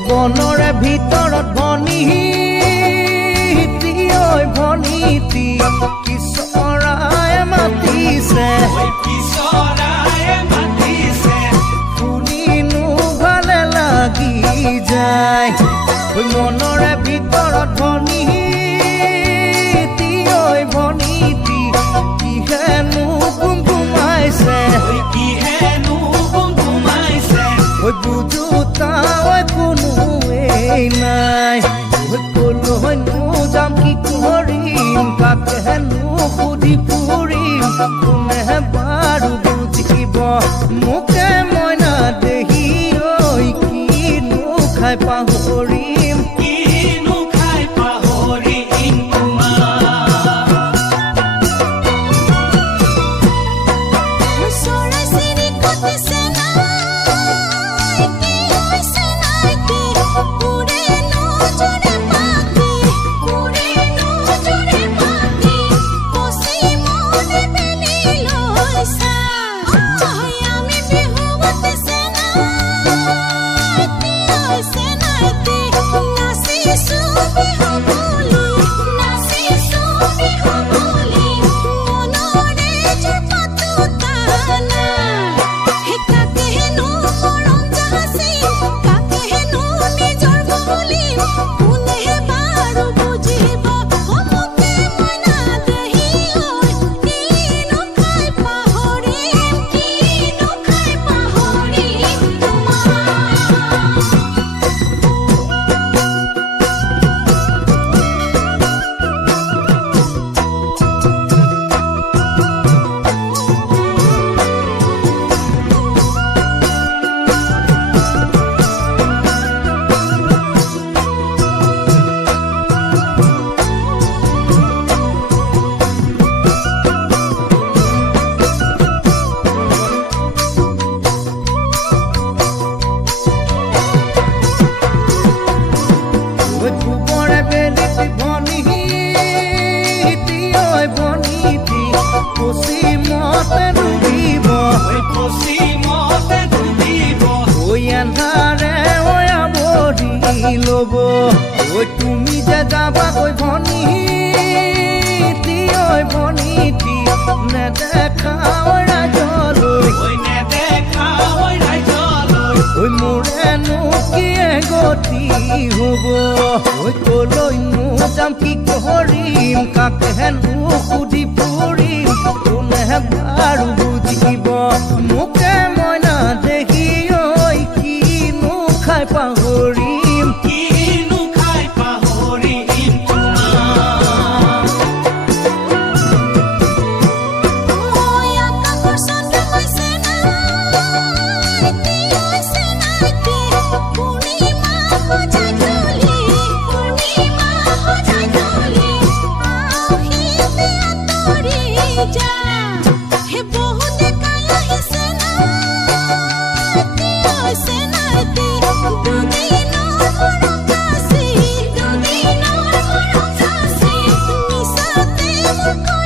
বনৰে ভিতৰত ভনীতি ঐ ভনীতি কি চৰায়ে মাতিছে শুনিনো ভালে লাগি যায় মনৰে ভিতৰত ভনীতি ঐ ভনীতি কিহেনো গুমগুমাইছে বুজোতা কোনোৱেই নাই কলৈনো যাম কি কৰিম কাকেনো সুধি ফুৰিম কোনে বাৰু বুজিব মোকে মইনা দেহি ঐ কিনো খাই পাহৰিম লব তুমি যে যাবাগৈ ভনীতি ঐ ভনীতি নেদেখা ৰাইজলৈ মোৰেনো কিয়ে গতি হব কলৈনো যাম কি কৰিম কাকেনো সুধি ফুৰিম কোনে বাৰু বুজিব মোকে মইনা দেখি ঐ কিনো খাই পাহৰিম Come on.